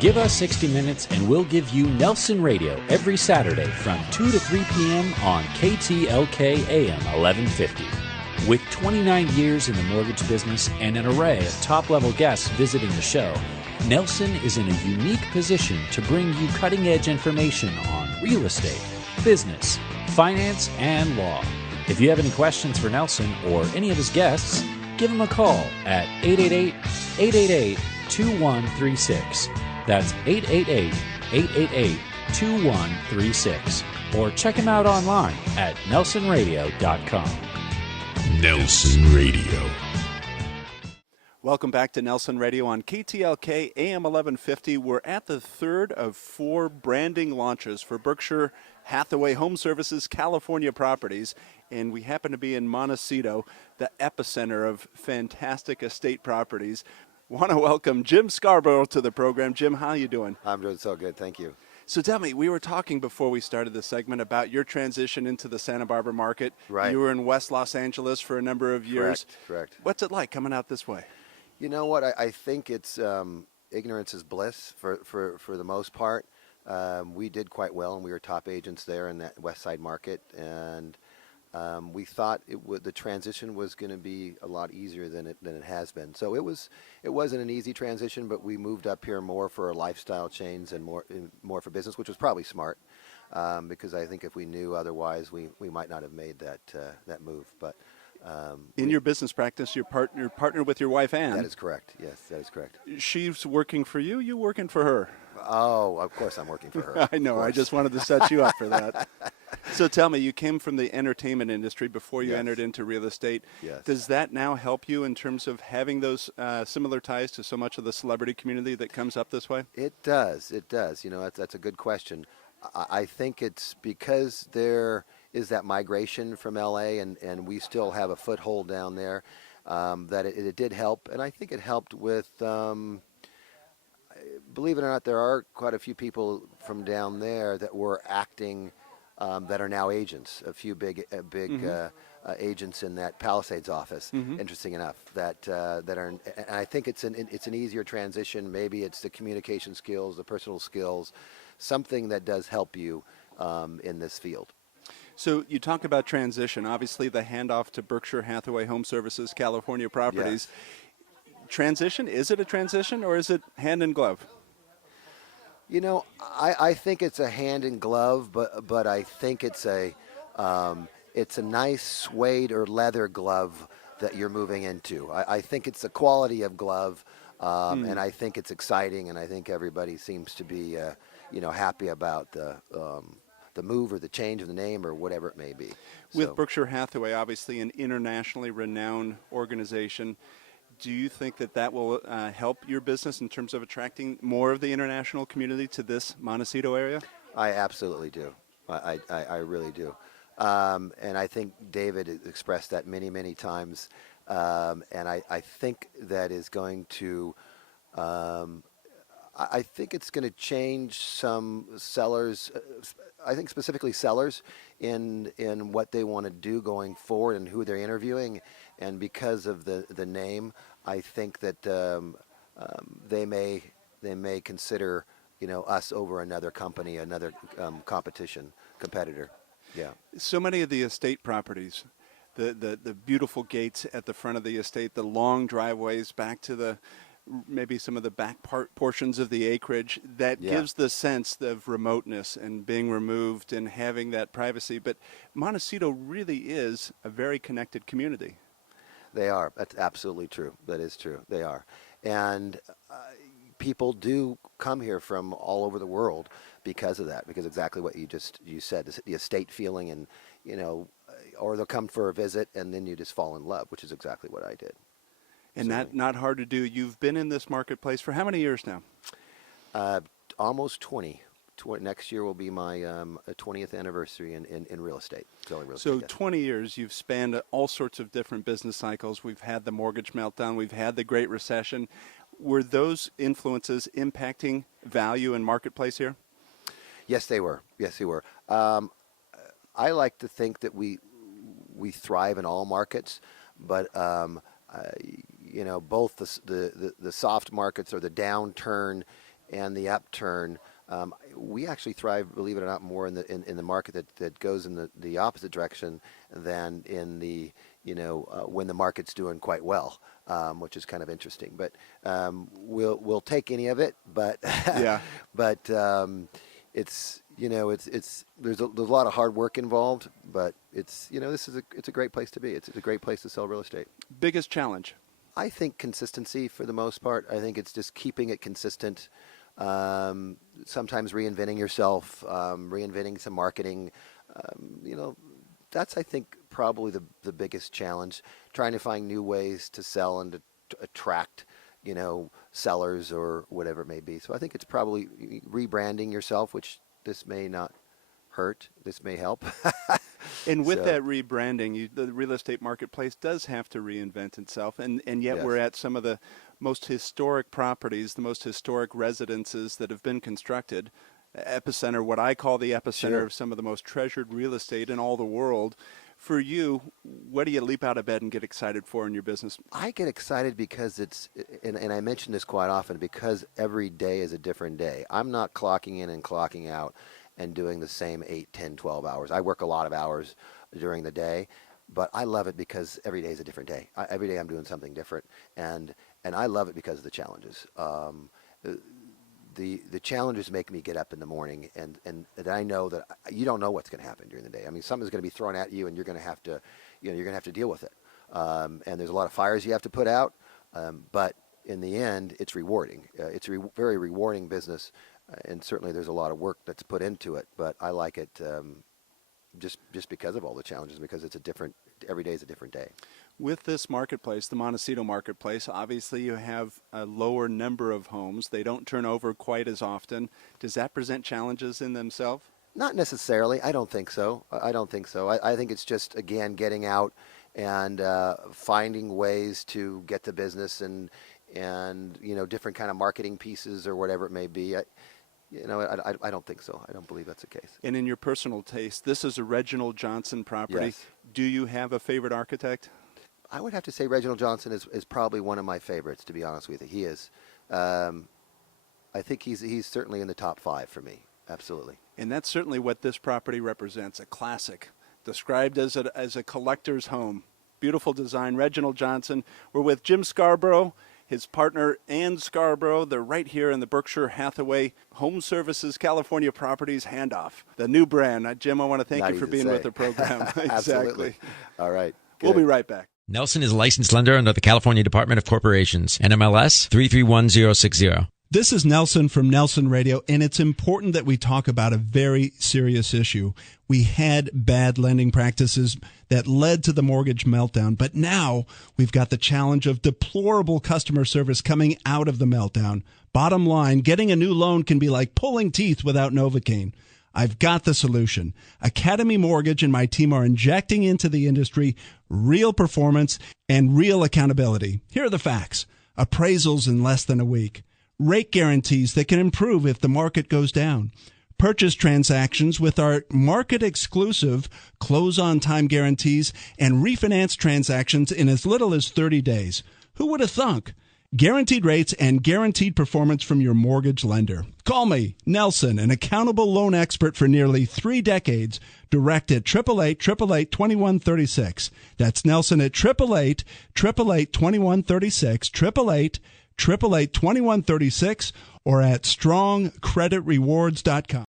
Give us 60 minutes and we'll give you Nelson Radio every Saturday from 2 to 3 p.m. on KTLK AM 1150. With 29 years in the mortgage business and an array of top-level guests visiting the show, Nelson is in a unique position to bring you cutting-edge information on real estate, business, finance, and law. If you have any questions for Nelson or any of his guests, give him a call at 888-888-2136. That's 888-888-2136. Or check him out online at nelsonradio.com. Nelson Radio. Welcome back to Nelson Radio on KTLK AM 1150. We're at the third of 4 branding launches for Berkshire Hathaway Home Services California properties, and we happen to be in Montecito, the epicenter of fantastic estate properties. Want to welcome Jim Scarborough to the program. Jim, how are you doing? I'm doing so good, thank you. So tell me, we were talking before we started this segment about your transition into the Santa Barbara market. Right. You were in West Los Angeles for a number of years. Correct. What's it like coming out this way? You know what, I think it's ignorance is bliss for the most part. We did quite well, and we were top agents there in that West Side market, and we thought the transition was going to be a lot easier than it has been. So it wasn't an easy transition, but we moved up here more for a lifestyle change and more for business, which was probably smart, because I think if we knew otherwise, we might not have made that move. But in your business practice, you're partnered with your wife, Ann. That is correct. Yes, that is correct. She's working for you. You working for her? Oh, of course I'm working for her. I know. I just wanted to set you up for that. So tell me, you came from the entertainment industry before you entered into real estate. Yes. Does that now help you in terms of having those similar ties to so much of the celebrity community that comes up this way? It does. It does. You know, that's a good question. I think it's because there is that migration from LA, and we still have a foothold down there, that it did help. And I think it helped with, believe it or not, there are quite a few people from down there that were acting that are now agents. A few big agents in that Palisades office. Interesting enough, that are. And I think it's an easier transition. Maybe it's the communication skills, the personal skills, something that does help you in this field. So you talk about transition. Obviously, the handoff to Berkshire Hathaway Home Services California properties. Yes. Transition? Is it a transition, or is it hand in glove? You know, I think it's a hand in glove, but I think it's a nice suede or leather glove that you're moving into. I think it's the quality of glove, and I think it's exciting, and I think everybody seems to be happy about the move or the change of the name or whatever it may be. With Berkshire Hathaway, obviously an internationally renowned organization, do you think that will help your business in terms of attracting more of the international community to this Montecito area? I absolutely do. I really do. And I think David expressed that many, many times. And I think that is going to, I think it's going to change some sellers, I think specifically sellers, in what they want to do going forward and who they're interviewing. And because of the name, I think that they may consider us over another company, another competitor. Yeah. So many of the estate properties, the beautiful gates at the front of the estate, the long driveways back to maybe some of the back portions of the acreage, that gives the sense of remoteness and being removed and having that privacy. But Montecito really is a very connected community. They are. That's absolutely true. That is true. They are. And people do come here from all over the world because of that, because exactly what you said, the estate feeling, and, or they'll come for a visit and then you just fall in love, which is exactly what I did. And not hard to do. You've been in this marketplace for how many years now? Almost 20. Next year will be my 20th anniversary in real estate, selling real estate. So 20 years, you've spanned all sorts of different business cycles. We've had the mortgage meltdown. We've had the Great Recession. Were those influences impacting value and marketplace here? Yes, they were. Yes, they were. I like to think that we thrive in all markets, but both the soft markets or the downturn and the upturn, we actually thrive, believe it or not, more in the market that goes in the opposite direction than in the when the market's doing quite well, which is kind of interesting. But we'll take any of it. But yeah, but it's there's a lot of hard work involved. But it's it's a great place to be. It's a great place to sell real estate. Biggest challenge? I think consistency for the most part. I think it's just keeping it consistent. Sometimes reinventing yourself, reinventing some marketing. That's, I think, probably the biggest challenge. Trying to find new ways to sell and to attract, sellers or whatever it may be. So I think it's probably rebranding yourself, which this may not hurt. This may help. And with that rebranding, the real estate marketplace does have to reinvent itself, and yet Yes. we're at some of the most historic properties, the most historic residences that have been constructed. Epicenter, what I call the epicenter Sure. of some of the most treasured real estate in all the world. For you, what do you leap out of bed and get excited for in your business? I get excited because and I mention this quite often, because every day is a different day. I'm not clocking in and clocking out and doing the same 8, 10, 12 hours. I work a lot of hours during the day, but I love it because every day is a different day. Every day I'm doing something different, and I love it because of the challenges. The challenges make me get up in the morning, and I know that you don't know what's going to happen during the day. I mean, something's going to be thrown at you, and you're going to have to, you're going to have to deal with it. And there's a lot of fires you have to put out, but in the end, it's rewarding. It's a very rewarding business, and certainly there's a lot of work that's put into it. But I like it just because of all the challenges, because it's every day is a different day. With this marketplace, the Montecito marketplace, obviously you have a lower number of homes. They don't turn over quite as often. Does that present challenges in themselves? Not necessarily. I don't think so. I think it's just, again, getting out and finding ways to get the business and different kind of marketing pieces or whatever it may be. I don't think so. I don't believe that's the case. And in your personal taste, this is a Reginald Johnson property. Yes. Do you have a favorite architect? I would have to say Reginald Johnson is probably one of my favorites, to be honest with you. He is. I think he's certainly in the top 5 for me. Absolutely. And that's certainly what this property represents, a classic, described as a collector's home. Beautiful design. Reginald Johnson. We're with Jim Scarborough, his partner Ann Scarborough. They're right here in the Berkshire Hathaway Home Services California Properties handoff, the new brand. Jim, I want to thank Not you for easy to being say. with the program. Absolutely. Exactly. All right. We'll Good. be right back. Nelson is a licensed lender under the California Department of Corporations, NMLS 331060. This is Nelson from Nelson Radio, and it's important that we talk about a very serious issue. We had bad lending practices that led to the mortgage meltdown, but now we've got the challenge of deplorable customer service coming out of the meltdown. Bottom line, getting a new loan can be like pulling teeth without Novocaine. I've got the solution. Academy Mortgage and my team are injecting into the industry real performance and real accountability. Here are the facts. Appraisals in less than a week. Rate guarantees that can improve if the market goes down. Purchase transactions with our market-exclusive close-on-time guarantees and refinance transactions in as little as 30 days. Who would have thunk? Guaranteed rates and guaranteed performance from your mortgage lender. Call me, Nelson, an accountable loan expert for nearly 3 decades, direct at 888-888-2136. That's Nelson at 888-888-2136, 888-888-2136, or at strongcreditrewards.com.